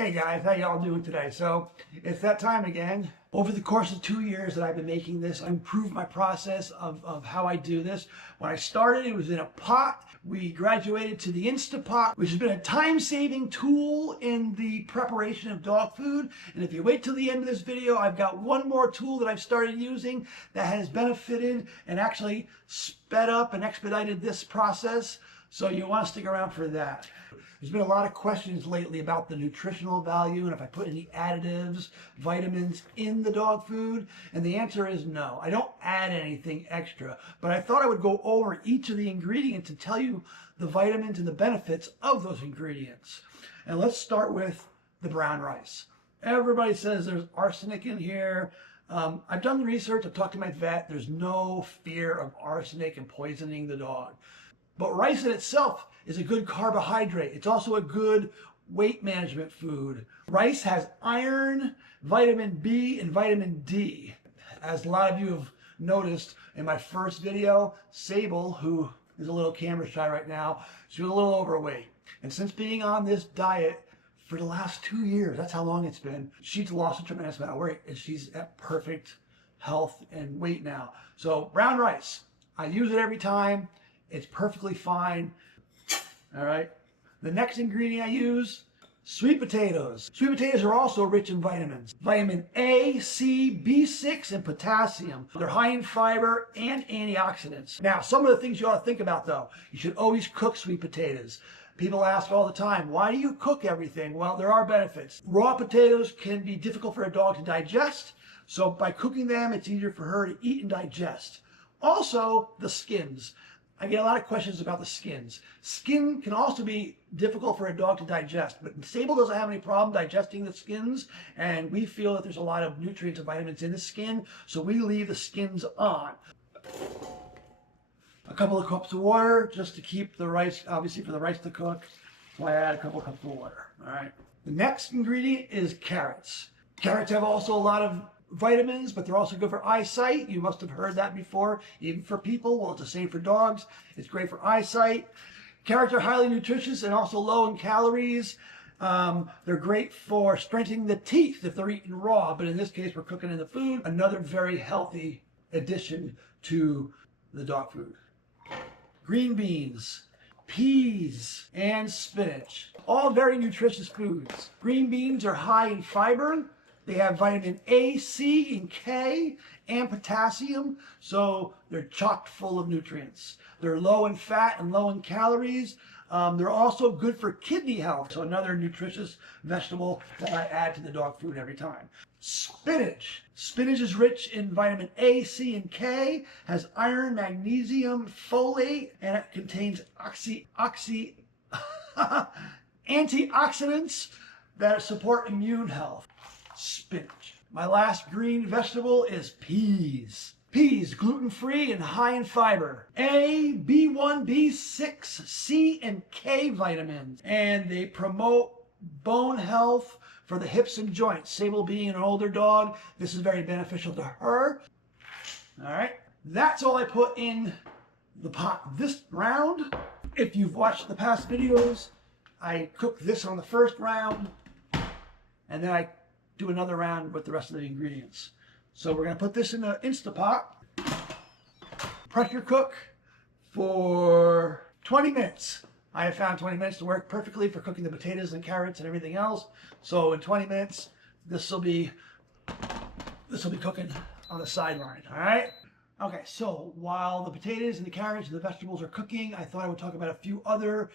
Hey guys, how y'all doing today? So it's that time again. Over the course of 2 years that I've been making this, I improved my process of how I do this. When I started, it was in a pot. We graduated to the Instapot, which has been a time-saving tool in the preparation of dog food. And if you wait till the end of this video, I've got one more tool that I've started using that has benefited and actually sped up and expedited this process. So you want to stick around for that. There's been a lot of questions lately about the nutritional value and if I put any additives, vitamins in the dog food. And the answer is no. I don't add anything extra. But I thought I would go over each of the ingredients and tell you the vitamins and the benefits of those ingredients. And let's start with the brown rice. Everybody says there's arsenic in here. I've done the research. I've talked to my vet. There's no fear of arsenic and poisoning the dog. But rice in itself is a good carbohydrate. It's also a good weight management food. Rice has iron, vitamin B, and vitamin D. As a lot of you have noticed in my first video, Sable, who is a little camera shy right now, she was a little overweight. And since being on this diet for the last 2 years, that's how long it's been, she's lost a tremendous amount of weight and she's at perfect health and weight now. So brown rice, I use it every time. It's perfectly fine. All right. The next ingredient I use, sweet potatoes. Sweet potatoes are also rich in vitamins. Vitamin A, C, B6, and potassium. They're high in fiber and antioxidants. Now, some of the things you ought to think about though, you should always cook sweet potatoes. People ask all the time, why do you cook everything? Well, there are benefits. Raw potatoes can be difficult for a dog to digest. So by cooking them, it's easier for her to eat and digest. Also, the skins. I get a lot of questions about the skins. Skin can also be difficult for a dog to digest, but Sable doesn't have any problem digesting the skins, and we feel that there's a lot of nutrients and vitamins in the skin, so we leave the skins on. A couple of cups of water just to keep the rice, obviously for the rice to cook, so I add a couple of cups of water. All right. The next ingredient is carrots. Carrots have also a lot of vitamins, but they're also good for eyesight. You must have heard that before, even for people. Well, it's the same for dogs. It's great for eyesight. Carrots are highly nutritious and also low in calories. They're great for strengthening the teeth if they're eaten raw, but in this case, we're cooking in the food. Another very healthy addition to the dog food. Green beans, peas, and spinach. All very nutritious foods. Green beans are high in fiber. They have vitamin A, C, and K, and potassium, so they're chock full of nutrients. They're low in fat and low in calories. They're also good for kidney health, so another nutritious vegetable that I add to the dog food every time. Spinach. Spinach is rich in vitamin A, C, and K, has iron, magnesium, folate, and it contains antioxidants that support immune health. Spinach. My last green vegetable is peas. Peas, gluten-free and high in fiber. A, B1, B6, C, and K vitamins. And they promote bone health for the hips and joints. Sable being an older dog, this is very beneficial to her. All right. That's all I put in the pot this round. If you've watched the past videos, I cook this on the first round, and then I do another round with the rest of the ingredients. So we're going to put this in the Instapot, pressure cook for 20 minutes. I have found 20 minutes to work perfectly for cooking the potatoes and carrots and everything else. So in 20 minutes, this will be cooking on the sideline. All right. Okay. So while the potatoes and the carrots and the vegetables are cooking, I thought I would talk about a few other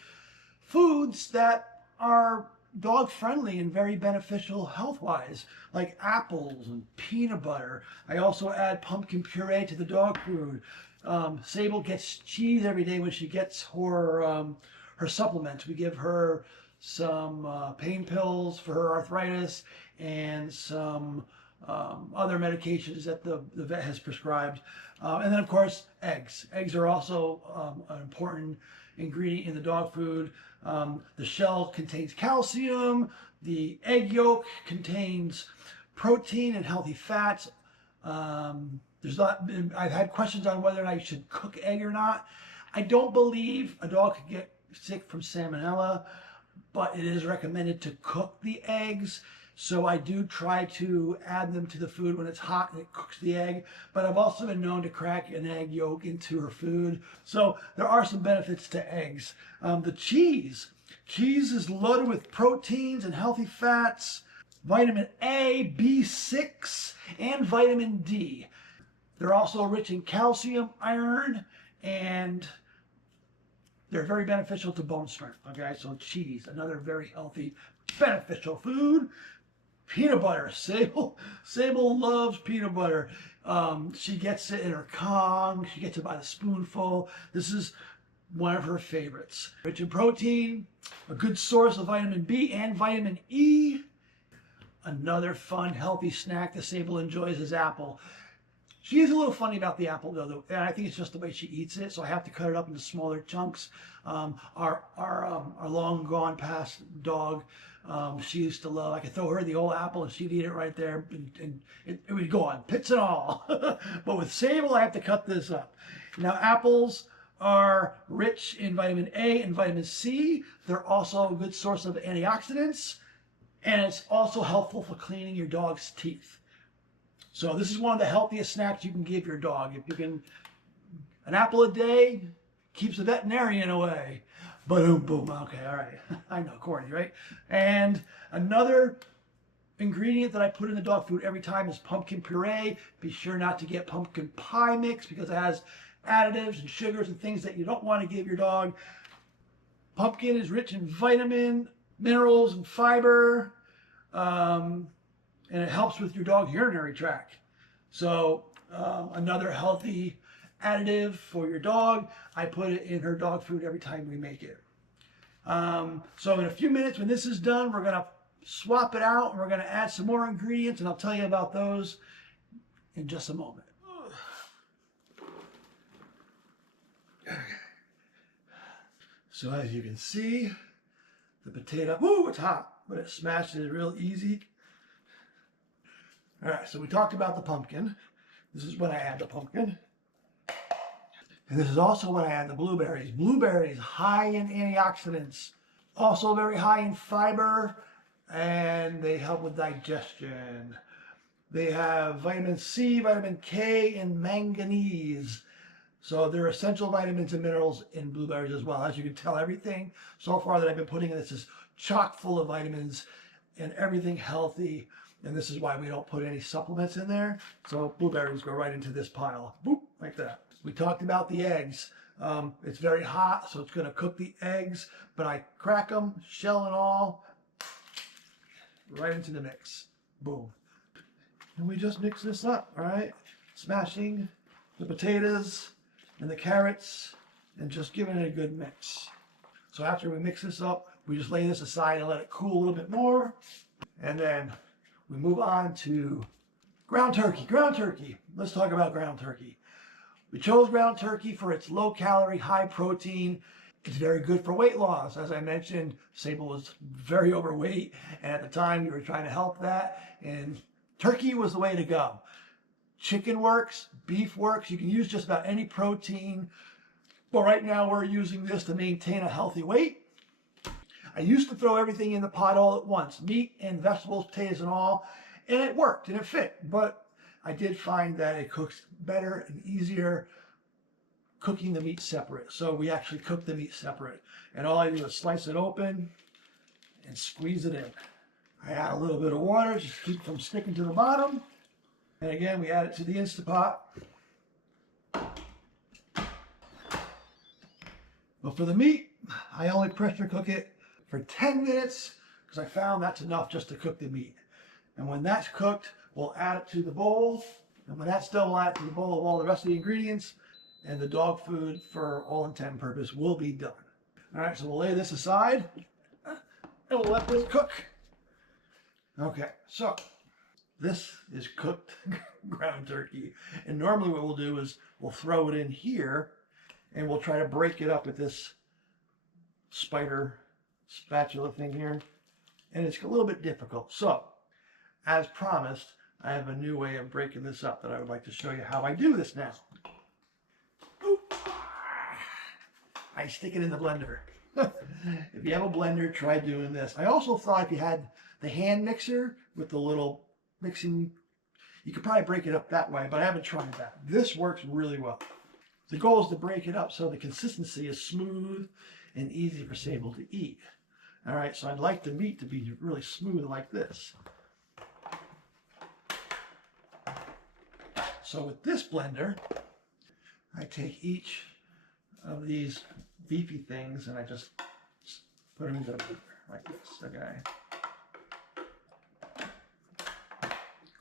foods that are dog friendly and very beneficial health wise, like apples and peanut butter. I also add pumpkin puree to the dog food. Sable gets cheese every day when she gets her supplements. We give her some pain pills for her arthritis and some other medications that the vet has prescribed. And then of course, eggs. Eggs are also an important ingredient in the dog food. The shell contains calcium. The egg yolk contains protein and healthy fats. I've had questions on whether or not you should cook egg or not. I don't believe a dog could get sick from salmonella, but it is recommended to cook the eggs. So I do try to add them to the food when it's hot and it cooks the egg. But I've also been known to crack an egg yolk into her food. So there are some benefits to eggs. The cheese. Cheese is loaded with proteins and healthy fats, vitamin A, B6, and vitamin D. They're also rich in calcium, iron, and they're very beneficial to bone strength. Okay, so cheese, another very healthy, beneficial food. Peanut butter. Sable loves peanut butter. She gets it in her Kong. She gets it by the spoonful. This is one of her favorites. Rich in protein, a good source of vitamin B and vitamin E. Another fun, healthy snack that Sable enjoys is apple. She is a little funny about the apple though, and I think it's just the way she eats it. So I have to cut it up into smaller chunks. Our long gone past dog, she used to love. I could throw her the old apple and she'd eat it right there, and it would go on, pits and all. But with Sable, I have to cut this up. Now apples are rich in vitamin A and vitamin C. They're also a good source of antioxidants, and it's also helpful for cleaning your dog's teeth. So this is one of the healthiest snacks you can give your dog. If you can, an apple a day keeps the veterinarian away. Boom, boom. Okay, all right. I know, corny, right? And another ingredient that I put in the dog food every time is pumpkin puree. Be sure not to get pumpkin pie mix because it has additives and sugars and things that you don't want to give your dog. Pumpkin is rich in vitamin, minerals, and fiber. And it helps with your dog's urinary tract. So another healthy additive for your dog. I put it in her dog food every time we make it. So in a few minutes when this is done, we're going to swap it out and we're going to add some more ingredients, and I'll tell you about those in just a moment. So as you can see, the potato, ooh, it's hot, but it smashes real easy. All right, so we talked about the pumpkin. This is when I add the pumpkin. And this is also when I add the blueberries. Blueberries, high in antioxidants, also very high in fiber, and they help with digestion. They have vitamin C, vitamin K, and manganese. So they're essential vitamins and minerals in blueberries as well. As you can tell, everything so far that I've been putting in this is chock full of vitamins and everything healthy. And this is why we don't put any supplements in there. So blueberries go right into this pile, boop, like that. We talked about the eggs. It's very hot, so it's going to cook the eggs, but I crack them, shell and all, right into the mix. Boom. And we just mix this up, all right? Smashing the potatoes and the carrots and just giving it a good mix. So after we mix this up, we just lay this aside and let it cool a little bit more. And then we move on to ground turkey. Ground turkey. Let's talk about ground turkey. We chose ground turkey for its low calorie, high protein. It's very good for weight loss. As I mentioned, Sable was very overweight, and at the time we were trying to help that, and turkey was the way to go. Chicken works, beef works. You can use just about any protein, but right now we're using this to maintain a healthy weight. I used to throw everything in the pot all at once, meat and vegetables, potatoes and all, and it worked and it fit. But I did find that it cooks better and easier cooking the meat separate. So we actually cook the meat separate. And all I do is slice it open and squeeze it in. I add a little bit of water, just keep it from sticking to the bottom. And again, we add it to the Instapot. But for the meat, I only pressure cook it for 10 minutes because I found that's enough just to cook the meat. And when that's cooked, we'll add it to the bowl. And when that's done, we'll add it to the bowl of all the rest of the ingredients, and the dog food, for all intent and purpose, will be done. All right, so we'll lay this aside and we'll let this cook. Okay, so this is cooked ground turkey. And normally what we'll do is we'll throw it in here and we'll try to break it up with this spider spatula thing here. And it's a little bit difficult. So, as promised, I have a new way of breaking this up that I would like to show you how I do this now. Oop. I stick it in the blender. If you have a blender, try doing this. I also thought if you had the hand mixer with the little mixing, you could probably break it up that way, but I haven't tried that. This works really well. The goal is to break it up so the consistency is smooth and easy for Sable to eat. All right, so I'd like the meat to be really smooth like this. So with this blender, I take each of these beefy things and I just put them into the blender like this, okay?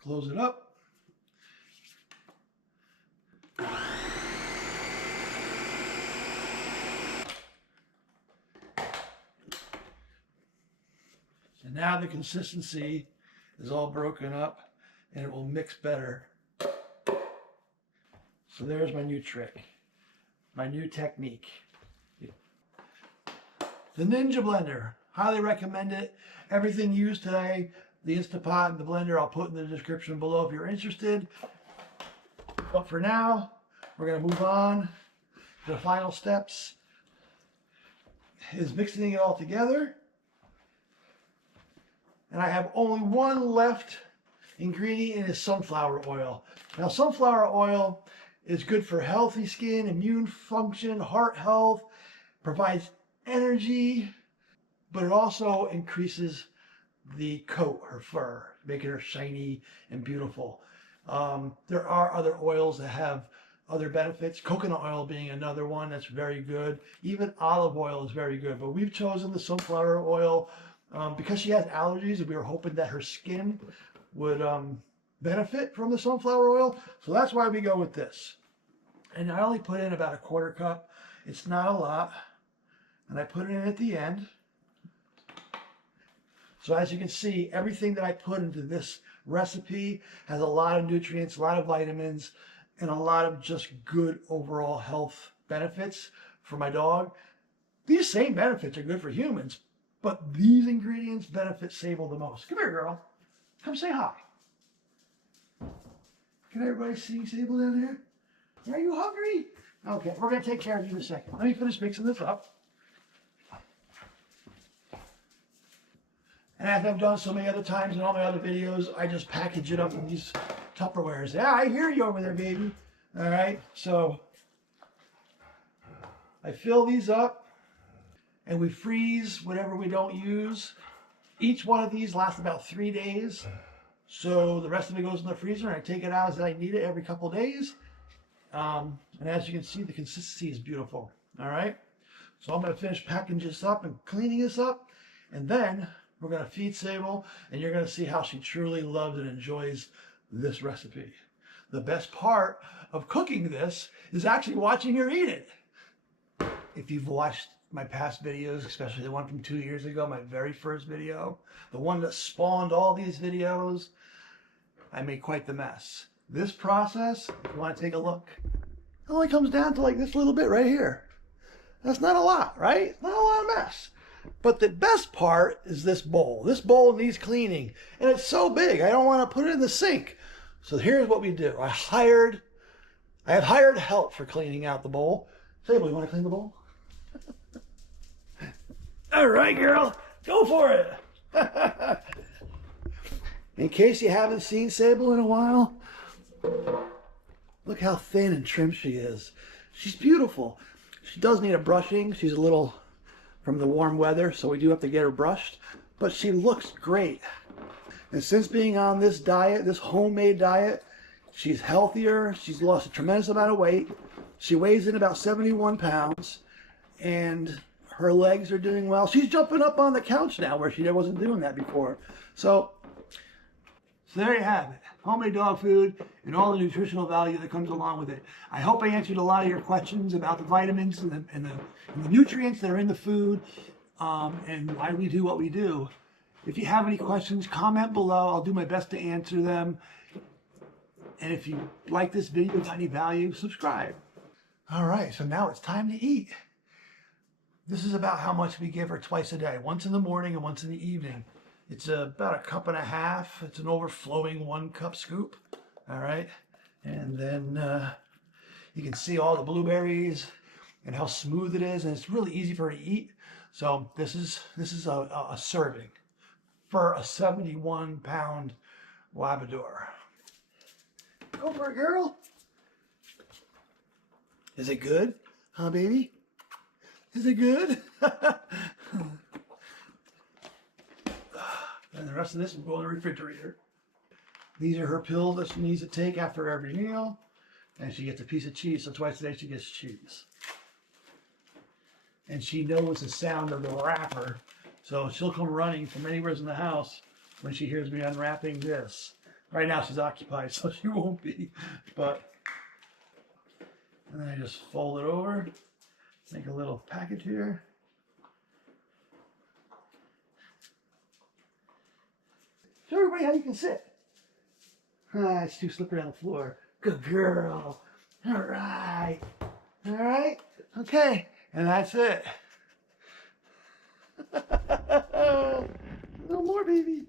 Close it up. And now the consistency is all broken up and it will mix better. So there's my new trick, my new technique. The Ninja Blender, highly recommend it. Everything used today, the Instapot and the blender, I'll put in the description below if you're interested. But for now, we're gonna move on to the final steps, is mixing it all together. And I have only one left ingredient, and it's sunflower oil. Now, sunflower oil is good for healthy skin, immune function, heart health, provides energy, but it also increases the coat, her fur, making her shiny and beautiful. There are other oils that have other benefits, coconut oil being another one that's very good. Even olive oil is very good, but we've chosen the sunflower oil because she has allergies, and we were hoping that her skin would benefit from the sunflower oil. So that's why we go with this. And I only put in about 1/4 cup. It's not a lot. And I put it in at the end. So as you can see, everything that I put into this recipe has a lot of nutrients, a lot of vitamins, and a lot of just good overall health benefits for my dog. These same benefits are good for humans, but these ingredients benefit Sable the most. Come here, girl. Come say hi. Can everybody see Sable down there? Are you hungry? Okay, we're going to take care of you in a second. Let me finish mixing this up. And as I've done so many other times in all my other videos, I just package it up in these Tupperwares. Yeah, I hear you over there, baby. All right, so I fill these up and we freeze whatever we don't use. Each one of these lasts about 3 days. So the rest of it goes in the freezer and I take it out as I need it every couple of days. And as you can see, the consistency is beautiful. All right, so I'm going to finish packaging this up and cleaning this up, and then we're going to feed Sable, and you're going to see how she truly loves and enjoys this recipe. The best part of cooking this is actually watching her eat it. If you've watched my past videos, especially the one from 2 years ago, my very first video, the one that spawned all these videos, I made quite the mess. This process, if you want to take a look, it only comes down to like this little bit right here. That's not a lot, right? It's not a lot of mess. But the best part is this bowl. This bowl needs cleaning, and it's so big, I don't want to put it in the sink. So here's what we do. I have hired help for cleaning out the bowl. Sable, you want to clean the bowl? All right, girl, go for it. In case you haven't seen Sable in a while, look how thin and trim she is. She's beautiful. She does need a brushing. She's a little from the warm weather, so we do have to get her brushed, but she looks great. And since being on this diet, this homemade diet, she's healthier. She's lost a tremendous amount of weight. She weighs in about 71 pounds, and her legs are doing well. She's jumping up on the couch now where she wasn't doing that before. So there you have it. Homemade dog food and all the nutritional value that comes along with it. I hope I answered a lot of your questions about the vitamins and the nutrients that are in the food and why we do what we do. If you have any questions, comment below. I'll do my best to answer them. And if you like this video, got any value, subscribe. All right, so now it's time to eat. This is about how much we give her twice a day, once in the morning and once in the evening. It's about 1.5 cups. It's an overflowing 1 cup scoop. All right. And then you can see all the blueberries and how smooth it is. And it's really easy for her to eat. So this is a serving for a 71-pound Labrador. Go for it, girl. Is it good? Huh, baby? Is it good? And the rest of this will go in the refrigerator. These are her pills that she needs to take after every meal. And she gets a piece of cheese, so twice a day she gets cheese. And she knows the sound of the wrapper, so she'll come running from anywhere in the house when she hears me unwrapping this. Right now she's occupied, so she won't be, but... And then I just fold it over, make a little package here. Show everybody how you can sit. Ah, it's too slippery on the floor. Good girl. All right. All right. Okay. And that's it. No more, baby.